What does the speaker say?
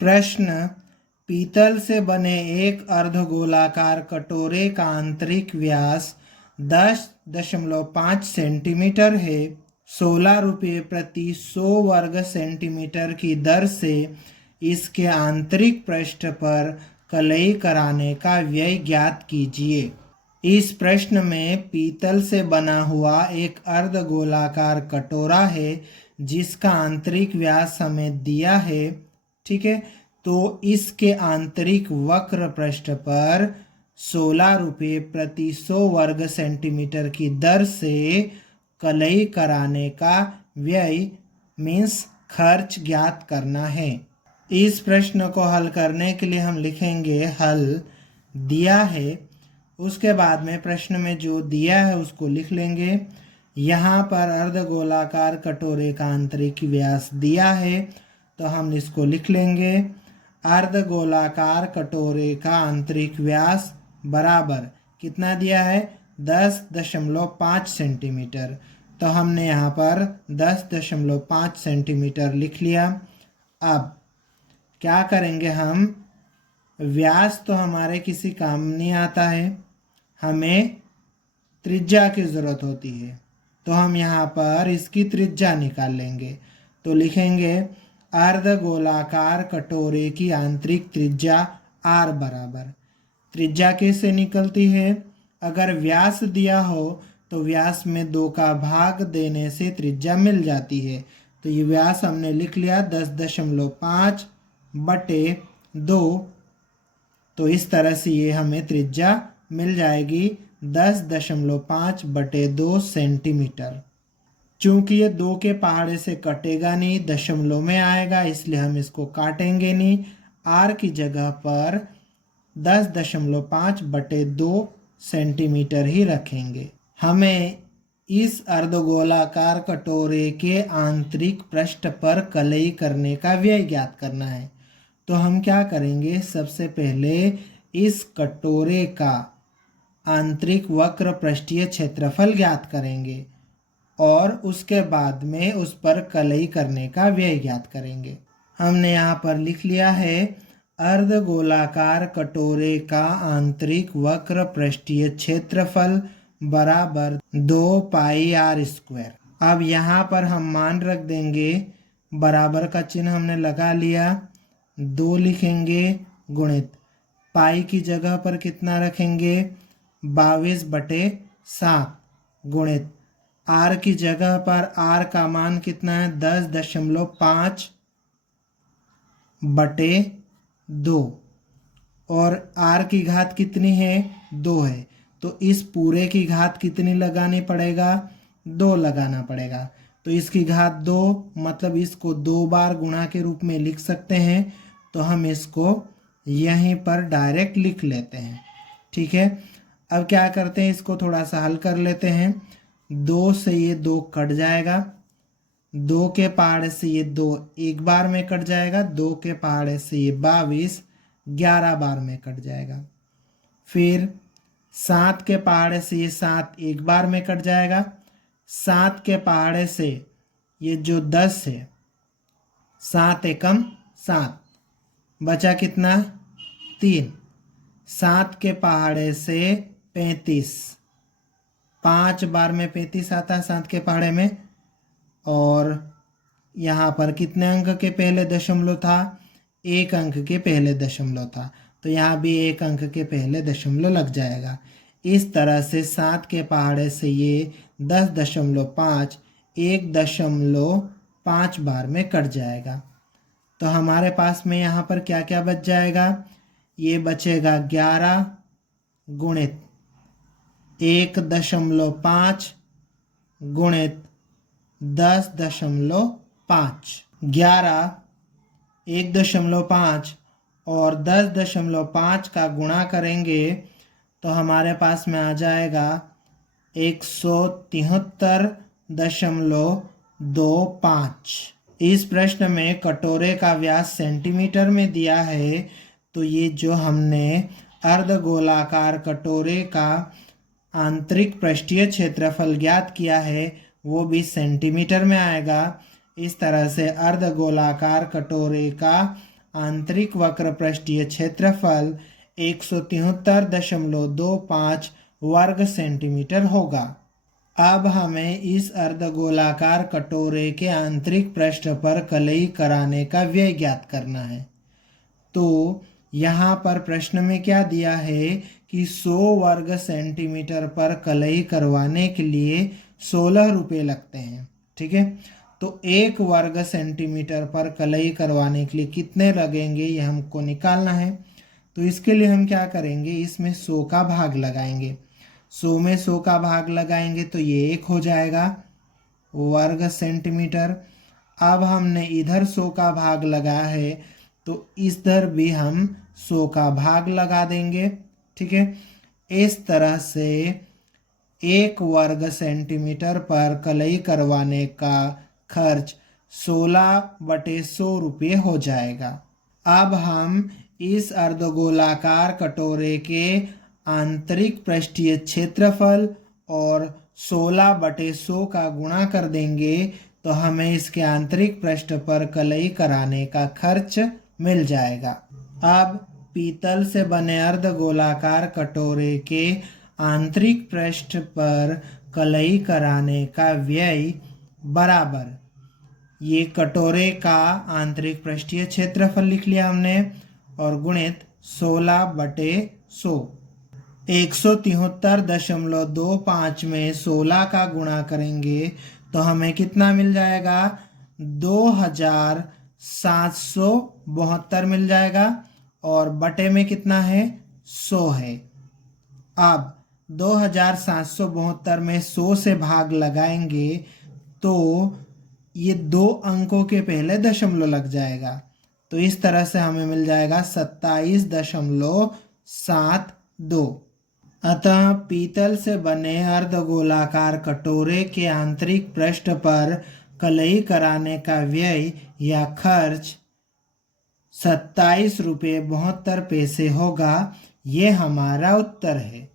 प्रश्न, पीतल से बने एक अर्धगोलाकार कटोरे का आंतरिक व्यास 10.5 सेंटीमीटर है। 16 रुपये प्रति 100 वर्ग सेंटीमीटर की दर से इसके आंतरिक पृष्ठ पर कलई कराने का व्यय ज्ञात कीजिए। इस प्रश्न में पीतल से बना हुआ एक अर्धगोलाकार कटोरा है जिसका आंतरिक व्यास हमें दिया है। ठीक है, तो इसके आंतरिक वक्र पृष्ठ पर 16 रुपये प्रति 100 वर्ग सेंटीमीटर की दर से कलई कराने का व्यय मीन्स खर्च ज्ञात करना है। इस प्रश्न को हल करने के लिए हम लिखेंगे हल दिया है, उसके बाद में प्रश्न में जो दिया है उसको लिख लेंगे। यहाँ पर अर्धगोलाकार कटोरे का आंतरिक व्यास दिया है तो हम इसको लिख लेंगे। अर्धगोलाकार कटोरे का आंतरिक व्यास बराबर कितना दिया है 10.5 सेंटीमीटर, तो हमने यहाँ पर 10.5 सेंटीमीटर लिख लिया। अब क्या करेंगे हम, व्यास तो हमारे किसी काम नहीं आता है, हमें त्रिज्या की ज़रूरत होती है, तो हम यहाँ पर इसकी त्रिज्या निकाल लेंगे। तो लिखेंगे अर्धगोलाकार कटोरे की आंतरिक त्रिज्या r बराबर, त्रिज्या कैसे निकलती है, अगर व्यास दिया हो तो व्यास में 2 का भाग देने से त्रिज्या मिल जाती है। तो ये व्यास हमने लिख लिया 10.5 बटे 2, तो इस तरह से ये हमें त्रिज्या मिल जाएगी 10.5 बटे 2 सेंटीमीटर। चूंकि ये 2 के पहाड़े से कटेगा नहीं, दशमलव में आएगा, इसलिए हम इसको काटेंगे नहीं। r की जगह पर 10.5 बटे 2 सेंटीमीटर ही रखेंगे। हमें इस अर्धगोलाकार कटोरे के आंतरिक पृष्ठ पर कलई करने का व्यय ज्ञात करना है। तो हम क्या करेंगे, सबसे पहले इस कटोरे का आंतरिक वक्र पृष्ठीय क्षेत्रफल ज्ञात करेंगे और उसके बाद में उस पर कलई करने का व्यय ज्ञात करेंगे। हमने यहाँ पर लिख लिया है अर्धगोलाकार कटोरे का आंतरिक वक्र पृष्ठीय क्षेत्रफल बराबर 2 पाई r स्क्वायर। अब यहाँ पर हम मान रख देंगे, बराबर का चिन्ह हमने लगा लिया, 2 लिखेंगे गुणित पाई की जगह पर कितना रखेंगे 22 बटे 7 गुणित r की जगह पर r का मान कितना है 10.5 बटे 2 और r की घात कितनी है 2 है, तो इस पूरे की घात कितनी लगानी पड़ेगा 2 लगाना पड़ेगा। तो इसकी घात 2 मतलब इसको 2 बार गुणा के रूप में लिख सकते हैं, तो हम इसको यहीं पर डायरेक्ट लिख लेते हैं। ठीक है, अब क्या करते हैं, इसको थोड़ा सा हल कर लेते हैं। 2 से ये 2 कट जाएगा, 2 के पहाड़े से ये 2 एक बार में कट जाएगा, 2 के पहाड़े से ये 22 11 बार में कट जाएगा। फिर 7 के पहाड़े से ये 7 एक बार में कट जाएगा, 7 के पहाड़े से ये जो 10 है 7 एकम 7 बचा कितना 3, 7 के पहाड़े से 35 5 बार में 35 आता है 7 के पहाड़े में, और यहाँ पर कितने अंक के पहले दशमलव था 1 अंक के पहले दशमलव था, तो यहाँ भी 1 अंक के पहले दशमलव लग जाएगा। इस तरह से 7 के पहाड़े से ये 10.5 1.5 बार में कट जाएगा। तो हमारे पास में यहाँ पर क्या क्या बच जाएगा, ये बचेगा 11 गुणित 1.5 गुणित 10.5, 11 1.5 और 10.5 का गुणा करेंगे तो हमारे पास में आ जाएगा 173.25। इस प्रश्न में कटोरे का व्यास सेंटीमीटर में दिया है, तो ये जो हमने अर्धगोलाकार कटोरे का आंतरिक पृष्ठीय क्षेत्रफल ज्ञात किया है वो भी सेंटीमीटर में आएगा। इस तरह से अर्धगोलाकार कटोरे का आंतरिक वक्र पृष्ठीय क्षेत्रफल 173.25 वर्ग सेंटीमीटर होगा। अब हमें इस अर्धगोलाकार कटोरे के आंतरिक पृष्ठ पर कलई कराने का व्यय ज्ञात करना है। तो यहाँ पर प्रश्न में क्या दिया है कि 100 वर्ग सेंटीमीटर पर कलई करवाने के लिए 16 रुपये लगते हैं। ठीक है, तो 1 वर्ग सेंटीमीटर पर कलई करवाने के लिए कितने लगेंगे ये हमको निकालना है। तो इसके लिए हम क्या करेंगे, इसमें 100 का भाग लगाएंगे। 100 में 100 का भाग लगाएंगे तो ये 1 हो जाएगा वर्ग सेंटीमीटर। अब हमने इधर 100 का भाग लगाया है तो इधर भी हम 100 का भाग लगा देंगे। ठीक है, इस तरह से 1 वर्ग सेंटीमीटर पर कलई करवाने का खर्च 16/100 रुपये हो जाएगा। अब हम इस अर्धगोलाकार कटोरे के आंतरिक पृष्ठीय क्षेत्रफल और 16/100 का गुणा कर देंगे तो हमें इसके आंतरिक पृष्ठ पर कलई कराने का खर्च मिल जाएगा। अब पीतल से बने अर्धगोलाकार कटोरे के आंतरिक पृष्ठ पर कलई कराने का व्यय बराबर, ये कटोरे का आंतरिक पृष्ठीय क्षेत्रफल लिख लिया हमने और गुणित 16/100। 173.25 में 16 का गुणा करेंगे तो हमें कितना मिल जाएगा, 2772 मिल जाएगा और बटे में कितना है, 100 है। अब 2772 में 100 से भाग लगाएंगे तो ये 2 अंकों के पहले दशमलव लग जाएगा, तो इस तरह से हमें मिल जाएगा 27.72। अतः पीतल से बने अर्धगोलाकार कटोरे के आंतरिक पृष्ठ पर कलई कराने का व्यय या खर्च 27 रुपये 72 पैसे होगा। ये हमारा उत्तर है।